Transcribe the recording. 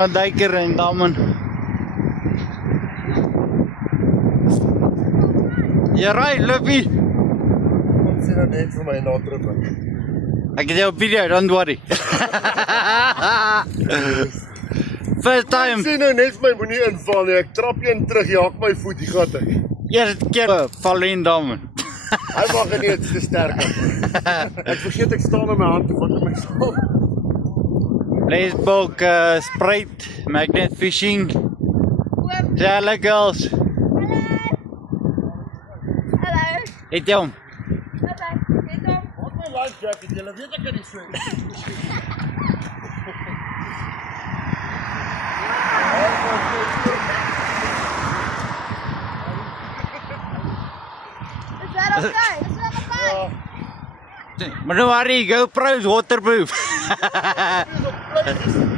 Een duiker en damen. You're right, Luffy. Wat sê nou net vir my na terug? Ek het jou video, don't worry. First time. Sê nou net vir my moenie inval nie. Ek trap een terug, jy haak my voet die gat uit. Eerste keer val in damen. Hy mag nie iets te sterk aan. Ek vergeet ek staan met my hand wat met my stop. Facebook, Sprite, Magnet Fishing. Hello girls. Hallo. Het jy hom? Wat Wat my life jacket, julle weet ek kan nie swem. Is that okay? Is that okay? Maar don't worry, GoPro's waterproof. Dis op plek.